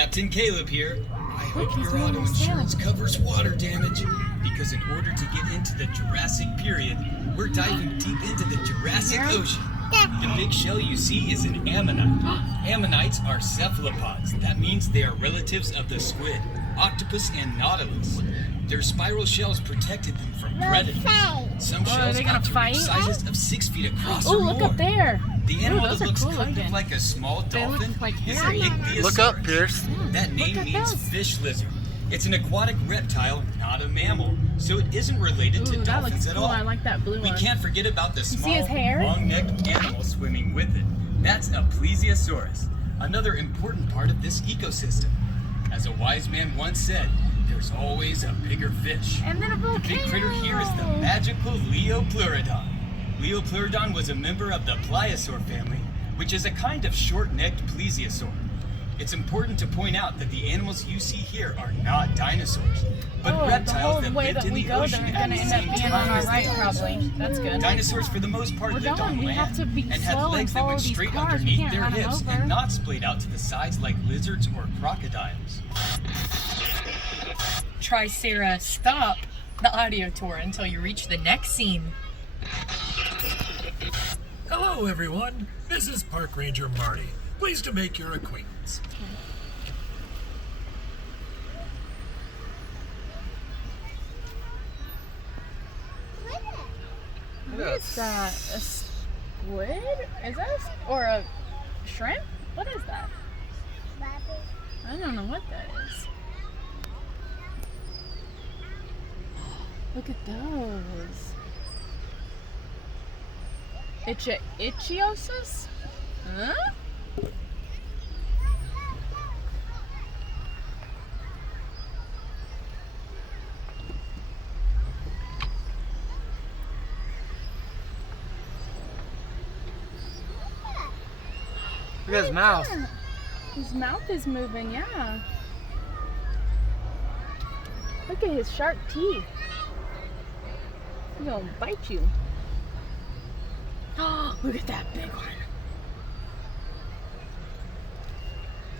Captain Caleb here. I hope your auto insurance covers water damage, because in order to get into the Jurassic period, we're diving deep into the Jurassic Ocean. The big shell you see is an ammonite. Ammonites are cephalopods. That means they are relatives of the squid, octopus, and nautilus. Their spiral shells protected them from predators. Some shells have to reach sizes of 6 feet across or more. Look up there. The animal those that are looks cool kind of looking. like a small dolphin like is a hairy. ichthyosaurus. Look up, Pierce. That name means fish lizard. It's an aquatic reptile, not a mammal, so it isn't related to that looks dolphins at cool. all. I like that blue We one. can't forget about the see small, his hair? long-necked animal swimming with it. That's a plesiosaurus, another important part of this ecosystem. As a wise man once said, there's always a bigger fish. And then a The volcano. big critter here is the magical Leopleurodon. Leopleurodon was a member of the pliosaur family, which is a kind of short-necked plesiosaur. It's important to point out that the animals you see here are not dinosaurs, but reptiles that lived in the ocean at the same time as the probably. That's good. Dinosaurs, for the most part, lived on We have land to be and had slow and legs that follow went these straight cars. We underneath can't their run 'em hips over. and not splayed out to the sides like lizards or crocodiles. Tricera, stop the audio tour until you reach the next scene. Hello, everyone. This is Park Ranger Marty. Pleased to make your acquaintance. What is that? A squid? Is that or a shrimp? What is that? I don't know what that is. Look at those. Ichthyosis? Huh? Look at his mouth. His mouth is moving, yeah. Look at his sharp teeth. He's gonna bite you. Oh, look at that big one.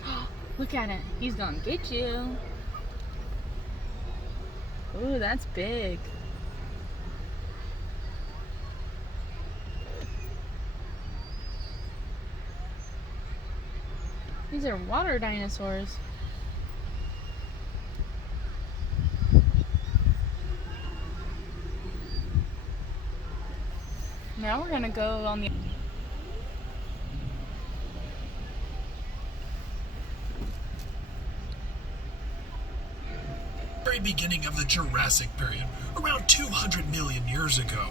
Oh, look at it. He's gonna get you. Ooh, that's big. These are water dinosaurs. Now we're gonna go on the Very beginning of the Jurassic period, around 200 million years ago.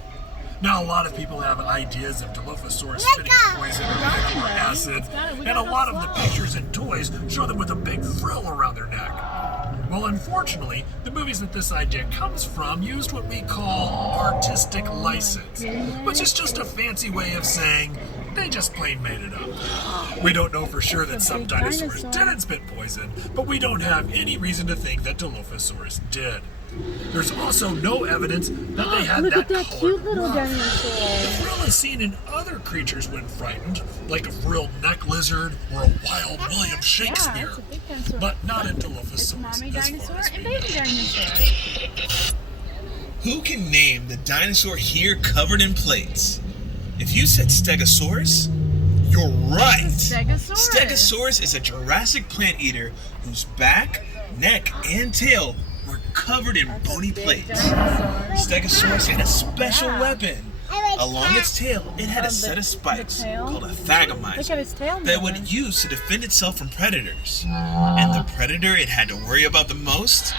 Now, a lot of people have ideas of Dilophosaurus spitting poison or venom or acid, and a lot of the pictures and toys show them with a big frill around their neck. Well, unfortunately, the movies that this idea comes from used what we call artistic license, which is just a fancy way of saying they just plain made it up. We don't know for sure that some dinosaurs didn't spit poison, but we don't have any reason to think that Dilophosaurus did. There's also no evidence that they had look that at that cute little ruff. dinosaur. The frill is seen in other creatures when frightened, like a frilled neck lizard or a wild William Shakespeare, it's a big dinosaur. but not in It's Dilophosaurus. mommy as far dinosaur as and we know. baby dinosaur. Who can name the dinosaur here covered in plates? If you said Stegosaurus, you're right. Stegosaurus. Stegosaurus is a Jurassic plant eater whose back, neck, and tail were covered in bony plates. Stegosaurus had a special weapon. Along its tail, it had a set of spikes called a Look thagomizer at his tail that moving. would use to defend itself from predators. And the predator it had to worry about the most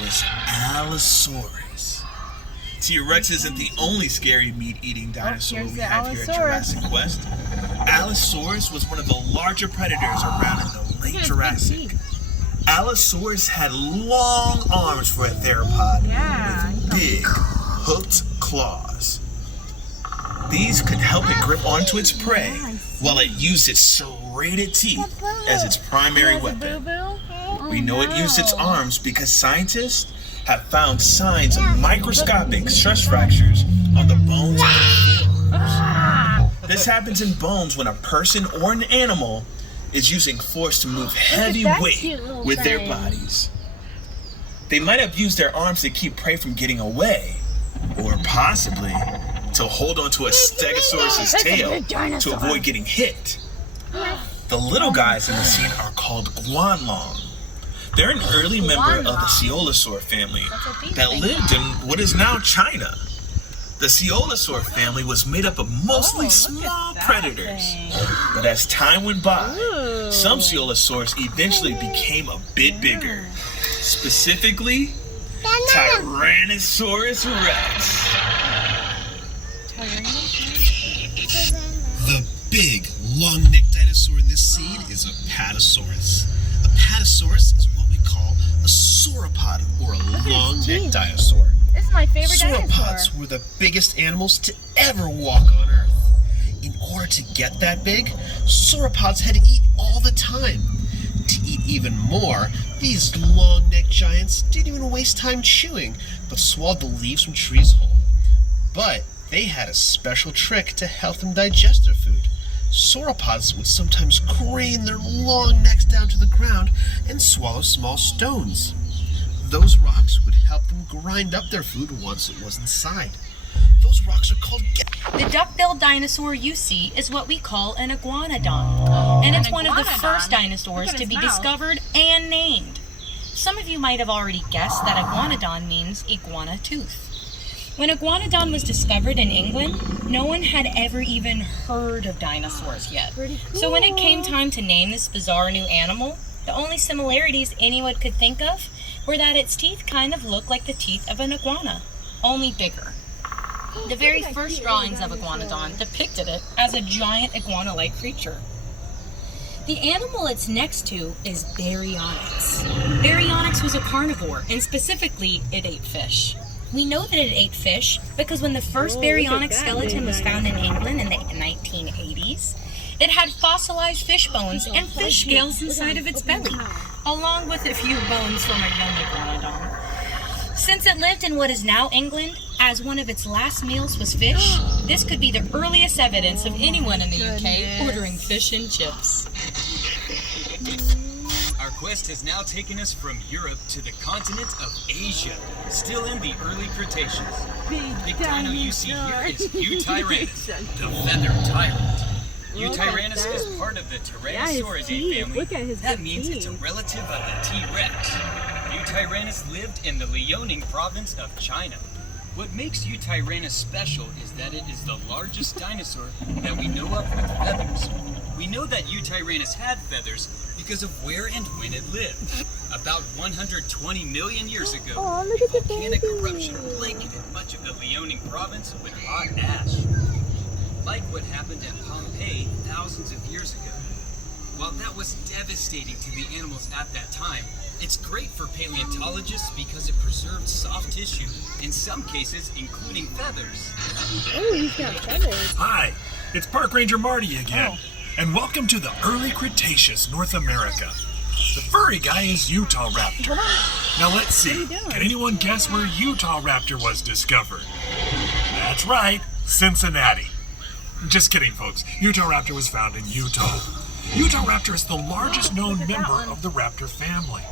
was Allosaurus. T-Rex isn't the only scary meat-eating dinosaur here's we the have here at Allosaurus. Jurassic Quest. Allosaurus was one of the larger predators around in the late his big Jurassic. teeth. Allosaurus had long arms for a theropod with big, hooked claws. These could help it grip onto its prey while it used its serrated teeth as its primary weapon. We know it used its arms because scientists have found signs of microscopic stress fractures on the bones of their forearms. This happens in bones when a person or an animal is using force to move heavy that weight cute little with their thing. bodies. They might have used their arms to keep prey from getting away, or possibly to hold onto a stegosaurus's tail to avoid getting hit. The little guys in the scene are called guanlong. They're an early member of the Coelosaur family that lived in what is now China. The Coelosaur family was made up of mostly small predators. But as time went by, some Coelosaurs eventually became a bit bigger. Specifically, Tyrannosaurus Rex. The big, long-necked dinosaur in this scene is a Apatosaurus. A Apatosaurus is what we call a sauropod, or a long-necked dinosaur. This is my favorite dinosaur. Sauropods were the biggest animals to ever walk on Earth. In order to get that big, sauropods had to eat all the time. To eat even more, these long-necked giants didn't even waste time chewing, but swallowed the leaves from trees whole. But they had a special trick to help them digest their food. Sauropods would sometimes crane their long necks down to the ground and swallow small stones. Those rocks would help them grind up their food once it was inside. Those rocks are called The duck-billed dinosaur you see is what we call an iguanodon. And it's one of the first dinosaurs to be discovered and named. Some of you might have already guessed that iguanodon means iguana tooth. When iguanodon was discovered in England, no one had ever even heard of dinosaurs yet. So when it came time to name this bizarre new animal, the only similarities anyone could think of were that its teeth kind of looked like the teeth of an iguana, only bigger. The very first drawings of iguanodon depicted it as a giant iguana-like creature. The animal it's next to is Baryonyx. Baryonyx was a carnivore, and specifically, it ate fish. We know that it ate fish because when the first Baryonyx skeleton was found in England in the 1980s, it had fossilized fish bones and fish scales inside of its belly, along with a few bones from a young iguanodon. Since it lived in what is now England, as one of its last meals was fish, this could be the earliest evidence of anyone in the UK ordering fish and chips. Our quest has now taken us from Europe to the continent of Asia, still in the early Cretaceous. The dino you see here is Eutyrannus, the feathered tyrant. Eutyrannus is part of the Tyrannosauridae family. That means it's a relative of the T-Rex. Eutyrannus lived in the Liaoning province of China. What makes Eutyrannus special is that it is the largest dinosaur that we know of with feathers. We know that Eutyrannus had feathers because of where and when it lived. About 120 million years ago, a volcanic eruption blanketed much of the Liaoning province with hot ash. Like what happened at Pompeii thousands of years ago. While that was devastating to the animals at that time, it's great for paleontologists because it preserved soft tissue, in some cases including feathers. Oh, he's got feathers. Hi, it's Park Ranger Marty again, and welcome to the early Cretaceous, North America. The furry guy is Utahraptor. Now let's see, can anyone guess where Utahraptor was discovered? That's right, Cincinnati. Just kidding, folks. Utahraptor was found in Utah. Utahraptor is the largest known member of the raptor family.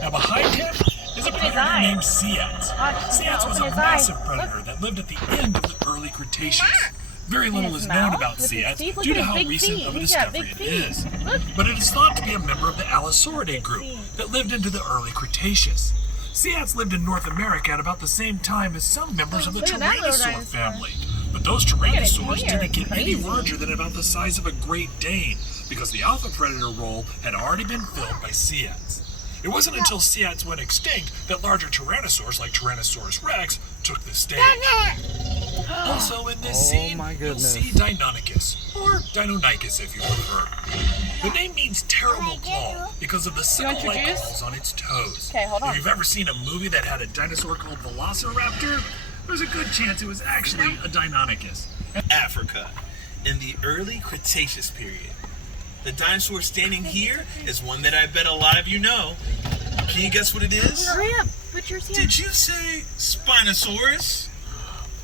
Now behind him is a predator named Ceyx. Ceyx was a massive predator that lived at the end of the early Cretaceous. Very little is known about Ceyx due to how recent of a discovery it is. But it is thought to be a member of the Allosauridae group that lived into the early Cretaceous. Ceyx lived in North America at about the same time as some members of the Tyrannosaur family. But those Tyrannosaurs didn't get any larger than about the size of a Great Dane, because the alpha predator role had already been filled by Ceyx. It wasn't until Ceyx went extinct that larger Tyrannosaurs like Tyrannosaurus Rex took the stage. Also in this scene, you'll see Deinonychus, or Deinonychus if you prefer. The name means terrible claw because of the sickle-like claws on its toes. Okay, hold on. If you've ever seen a movie that had a dinosaur called Velociraptor, there's a good chance it was actually a Deinonychus. Africa, in the early Cretaceous period. The dinosaur standing here is one that I bet a lot of you know. Can you guess what it is? Hurry up. Put yours here. Did you say Spinosaurus?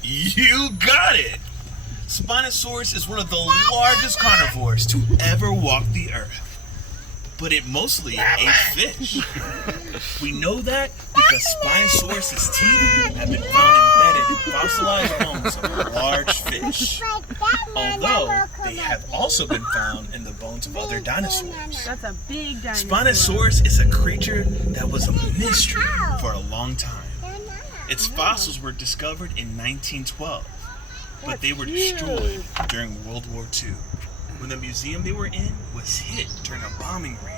You got it! Spinosaurus is one of the largest carnivores to ever walk the earth. but it mostly ate fish. We know that because Spinosaurus's teeth have been found embedded in fossilized bones of large fish. Although they have also been found in the bones of other dinosaurs. That's a big dinosaur. Spinosaurus is a creature that was a mystery for a long time. Its fossils were discovered in 1912, but they were destroyed during World War II, when the museum they were in was hit during a bombing raid.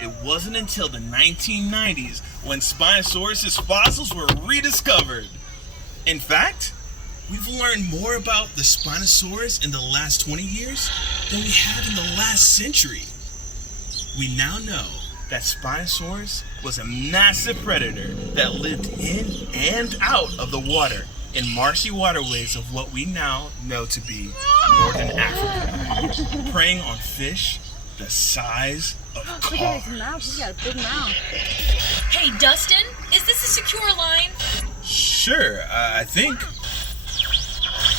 It wasn't until the 1990s when Spinosaurus's fossils were rediscovered. In fact, we've learned more about the Spinosaurus in the last 20 years than we have in the last century. We now know that Spinosaurus was a massive predator that lived in and out of the water in marshy waterways of what we now know to be northern Africa, preying on fish the size of cars. Look at his mouth. He's got a big mouth. Hey, Dustin, is this a secure line? Sure, I think.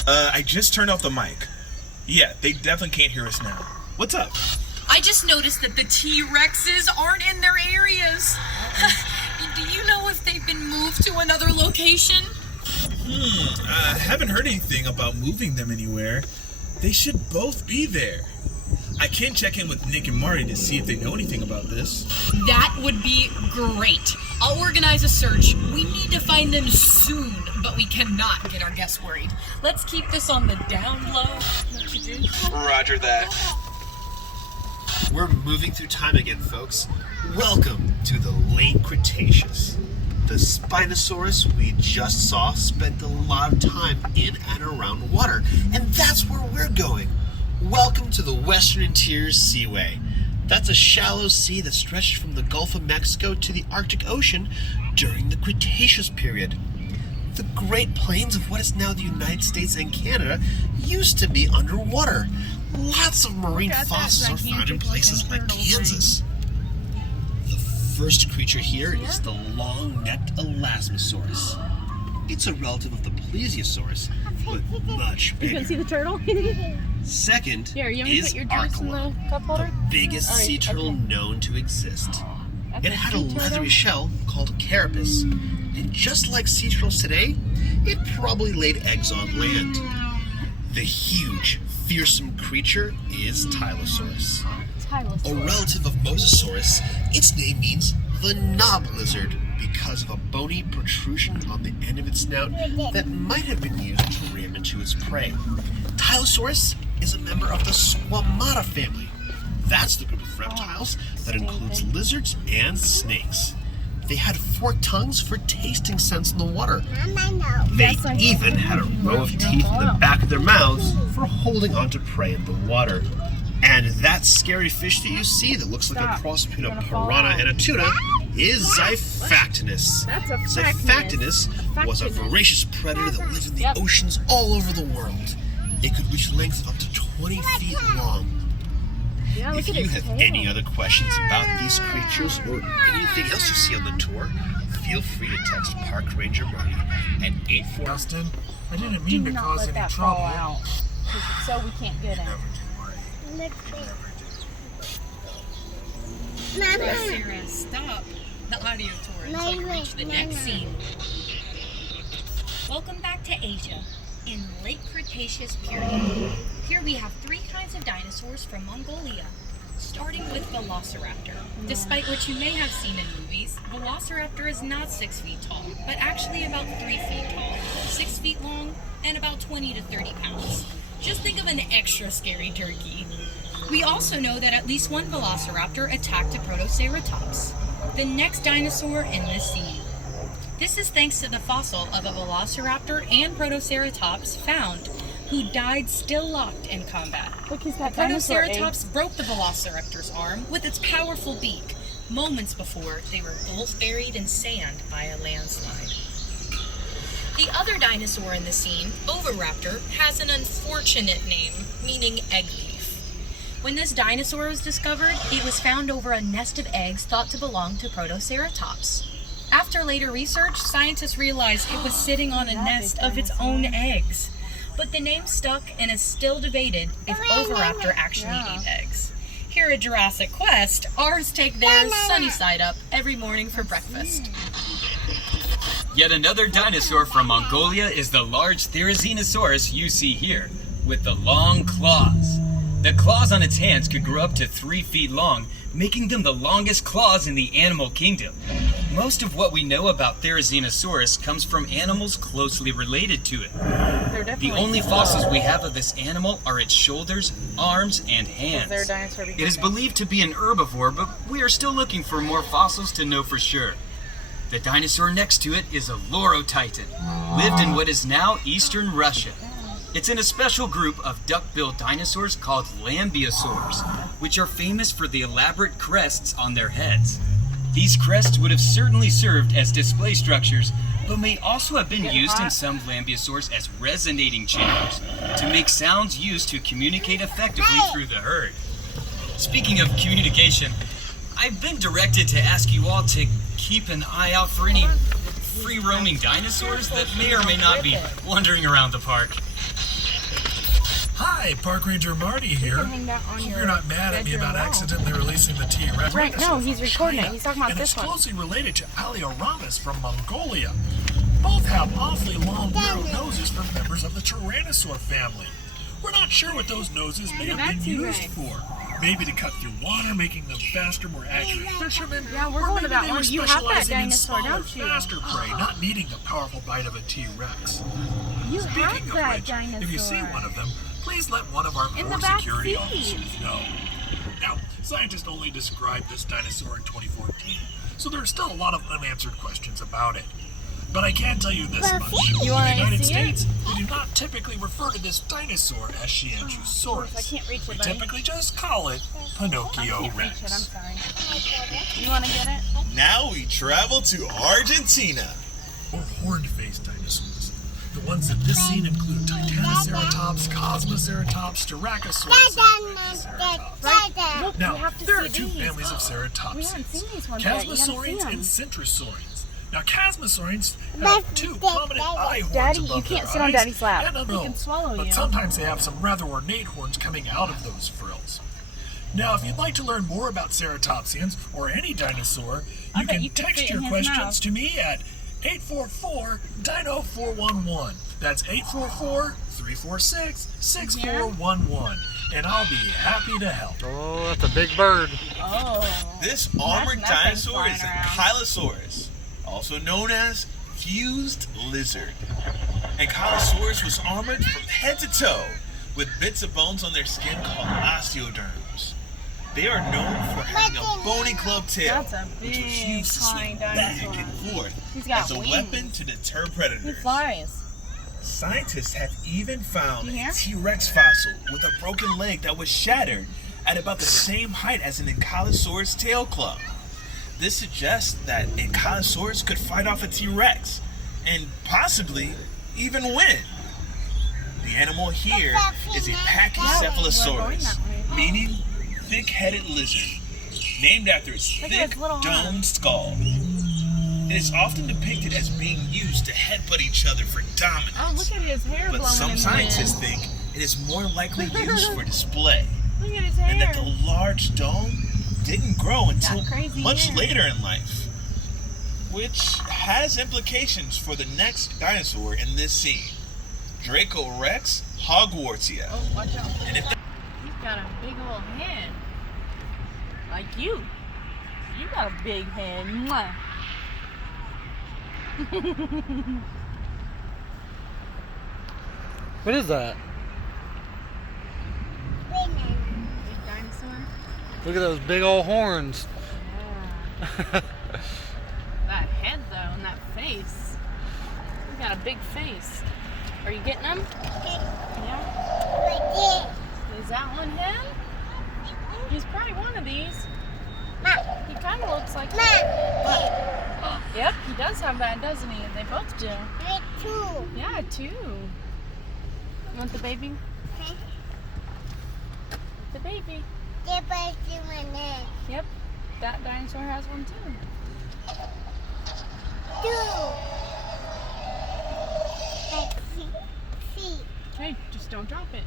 I just turned off the mic. Yeah, they definitely can't hear us now. What's up? I just noticed that the T-Rexes aren't in their areas. Do you know if they've been moved to another location? I haven't heard anything about moving them anywhere. They should both be there. I can check in with Nick and Marty to see if they know anything about this. That would be great. I'll organize a search. We need to find them soon, but we cannot get our guests worried. Let's keep this on the down low. What you do? Roger that. We're moving through time again, folks. Welcome to the late Cretaceous. The Spinosaurus we just saw spent a lot of time in and around water, and that's where we're going. Welcome to the Western Interior Seaway. That's a shallow sea that stretched from the Gulf of Mexico to the Arctic Ocean during the Cretaceous period. The Great Plains of what is now the United States and Canada used to be underwater. Lots of marine fossils are found in places like Kansas. The first creature here is the long-necked Elasmosaurus. It's a relative of the Plesiosaurus, but much bigger. You can see the turtle? Second Here, you want me to is put your juice in the Archelon, cup holder? the biggest Alright, sea turtle okay. known to exist. That's It had a sea turtle? leathery shell called carapace, and just like sea turtles today, it probably laid eggs on land. The huge, fearsome creature is Tylosaurus. A relative of Mosasaurus, its name means the knob lizard because of a bony protrusion on the end of its snout that might have been used to ram into its prey. Tylosaurus is a member of the Squamata family. That's the group of reptiles that includes lizards and snakes. They had forked tongues for tasting scents in the water. They even had a row of teeth in the back of their mouths for holding onto prey in the water. And that scary fish that you see that looks like a cross between a piranha and a tuna is Xiphactinus. Xiphactinus was a voracious predator that lived in the oceans all over the world. It could reach lengths of up to 20 feet long. If you have any other questions about these creatures or anything else you see on the tour, feel free to text Park Ranger Marty at 84. Dustin, I didn't mean to cause any trouble. So we can't get him. Sarah, stop the audio tour until we reach the next scene. Welcome back to Asia in late Cretaceous period. Here we have three kinds of dinosaurs from Mongolia, starting with Velociraptor. Despite what you may have seen in movies, Velociraptor is not 6 feet tall, but actually about 3 feet tall, 6 feet long, and about 20 to 30 pounds. Just think of an extra scary turkey. We also know that at least one Velociraptor attacked a Protoceratops, the next dinosaur in this scene. This is thanks to the fossil of a Velociraptor and Protoceratops found, who died still locked in combat. Look, he's got The dinosaur Protoceratops eggs. broke the Velociraptor's arm with its powerful beak, moments before they were both buried in sand by a landslide. The other dinosaur in the scene, Oviraptor, has an unfortunate name, meaning egg leaf. When this dinosaur was discovered, it was found over a nest of eggs thought to belong to Protoceratops. After later research, scientists realized it was sitting on a nest of its own eggs. But the name stuck and is still debated if Oviraptor actually ate eggs. Here at Jurassic Quest, ours take their sunny side up every morning for breakfast. Yet another dinosaur from Mongolia is the large Therizinosaurus you see here, with the long claws. The claws on its hands could grow up to 3 feet long, making them the longest claws in the animal kingdom. Most of what we know about Therizinosaurus comes from animals closely related to it. The only fossils we have of this animal are its shoulders, arms, and hands. It is believed to be an herbivore, but we are still looking for more fossils to know for sure. The dinosaur next to it is a Lorotitan, lived in what is now eastern Russia. It's in a special group of duck-billed dinosaurs called lambeosaurs, which are famous for the elaborate crests on their heads. These crests would have certainly served as display structures, but may also have been used in some lambeosaurs as resonating chambers to make sounds used to communicate effectively through the herd. Speaking of communication, I've been directed to ask you all to keep an eye out for any free-roaming dinosaurs that may or may not be wandering around the park. Hi, Park Ranger Marty here. Hope you're not mad at me about accidentally releasing the T-Rex. Right, no, he's recording it. He's talking about this one. And it's closely related to Alioramus from Mongolia. Both have awfully long, narrow noses for members of the Tyrannosaur family. We're not sure what those noses may have been used for. Maybe to cut through water, making them faster, more accurate fishermen. Yeah, we're going to that one. You have that dinosaur, don't you? Faster prey, not needing the powerful bite of a T-Rex. You Speaking have of that which, dinosaur. if you see one of them, please let one of our In the poor back security seat. officers know. Now, scientists only described this dinosaur in 2014, so there are still a lot of unanswered questions about it. But I can tell you this much. In the United States, we do not typically refer to this dinosaur as Shianchusaurus. I can't reach it, We buddy. typically just call it Pinocchio Reach it, I'm Rex. sorry. You want to get it? Now we travel to Argentina. Or horned-faced dinosaurs. The ones in this scene include Titanoceratops, Cosmoceratops, Jurrasic, and Triceratops. Right. Look, Now, you have to there are see two these. families of We haven't ceratopsians, seen these ones yet. You gotta see Chasmosaurians them. and Centrosaurians. Now, Chasmosaurians have two prominent eye horns Daddy, above you can't their sit on eyes Daddy's lap. and a He nose, can swallow but you. sometimes they have some rather ornate horns coming out of those frills. Now, if you'd like to learn more about ceratopsians or any dinosaur, you bet can you could text fit in your his questions mouth. to me at 844-DINO-411. That's 844-346-6411. And I'll be happy to help. Oh, that's a big bird. Oh. This armored Imagine that thing dinosaur is a flying around. Ankylosaurus, also known as fused lizard. Ankylosaurus was armored from head to toe with bits of bones on their skin called osteoderms. They are known for having a bony club tail, That's a which was big used to flying swing back dinosaur. and forth He's got as a wings. weapon to deter He predators. flies. Scientists have even found You a hear? T-Rex fossil with a broken leg that was shattered at about the same height as an Ankylosaurus tail club. This suggests that Ankylosaurus could fight off a T-Rex and possibly even win. The animal here is a Pachycephalosaurus, meaning thick-headed lizard, named after its Look at thick, his little domed arms. skull. It is often depicted as being used to headbutt each other for dominance. Oh, look at his hair But blowing some in the scientists wind. think it is more likely used for display, Look at his hair. and that the large dome didn't grow until crazy much hair. later in life, which has implications for the next dinosaur in this scene, Dracorex hogwartsia. Oh, watch out. And if He's got a big old head. Like you. You got a big head. Mwah. What is that? Big dinosaur. Look at those big old horns. Yeah. That head though, and that face. He's got a big face. Are you getting him? Yeah. Is that one him? He's probably one of these. He kind of looks like. Yep, he does have that, doesn't he? They both do. Yeah, two. You want the baby? The baby. Yep, that dinosaur has one too. Okay, just don't drop it.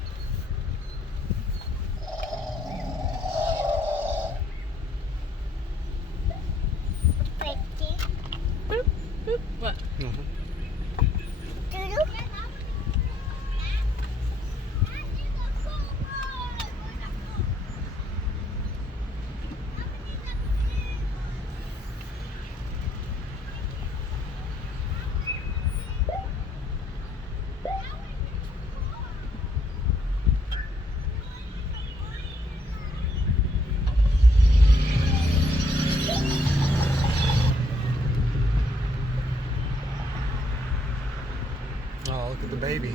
baby.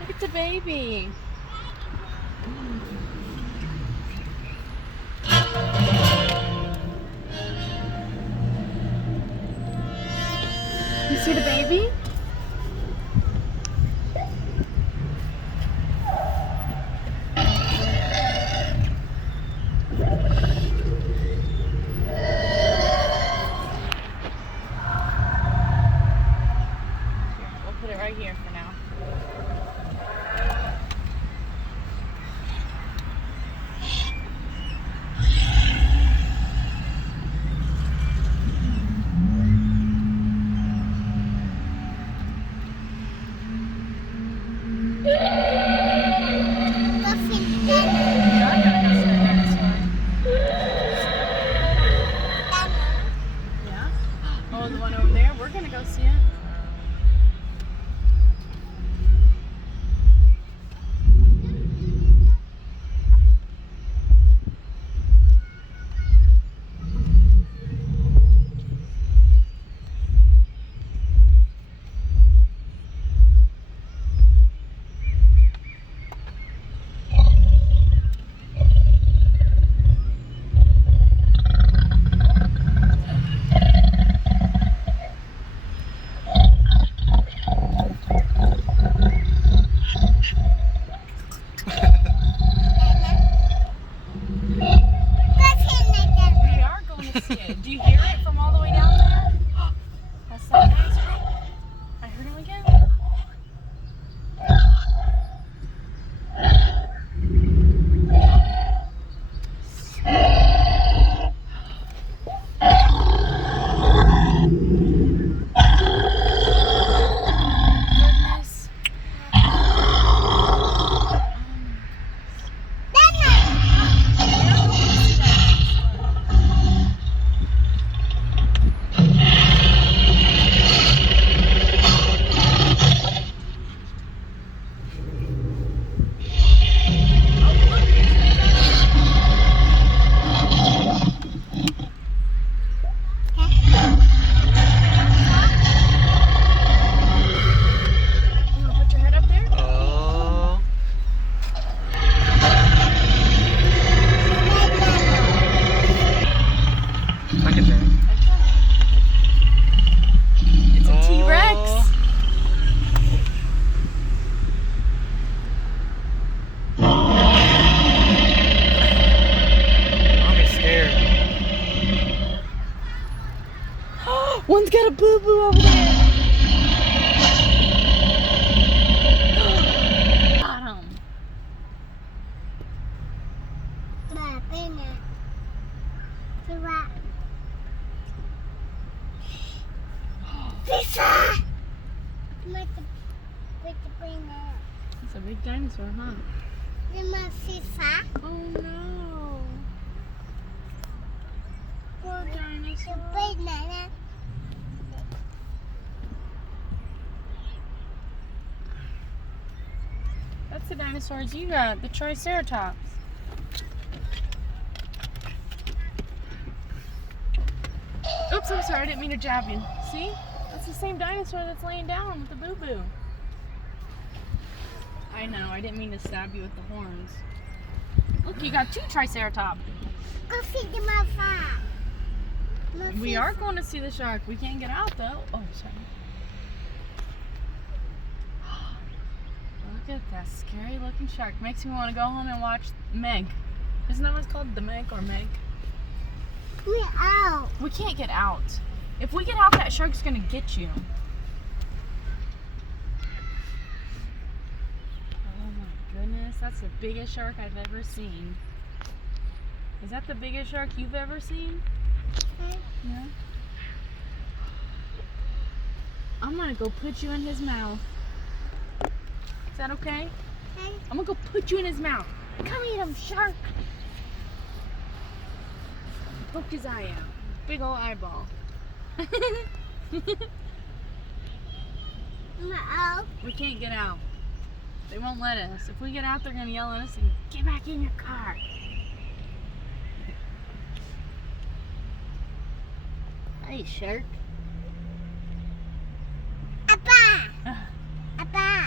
Look at the baby. You see the baby? Right here for now. Yeah? Oh, the one over there? We're gonna go see it. Do you hear it from all the way down there? That's so nice. I heard him again. One's got a boo-boo over there. Got him. It's a big dinosaur, huh? Oh no. Poor dinosaur. That's the dinosaurs you got, the triceratops. Oops, I'm sorry, I didn't mean to jab you. See? That's the same dinosaur that's laying down with the boo-boo. I know, I didn't mean to stab you with the horns. Look, you got two triceratops. Go feed them outside. We are going to see the shark. We can't get out though. Oh, sorry. Look at that scary looking shark. Makes me want to go home and watch Meg. Isn't that what it's called? The Meg or Meg? We're out. We can't get out. If we get out, that shark's going to get you. Oh my goodness. That's the biggest shark I've ever seen. Is that the biggest shark you've ever seen? Yeah. I'm gonna go put you in his mouth. Is that okay? Okay. I'm gonna go put you in his mouth. Come eat him, shark. Poke his eye out. Big old eyeball. We're out. We can't get out. They won't let us. If we get out, they're gonna yell at us and get back in your car. Hey, shark. Appa! Appa!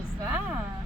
was that?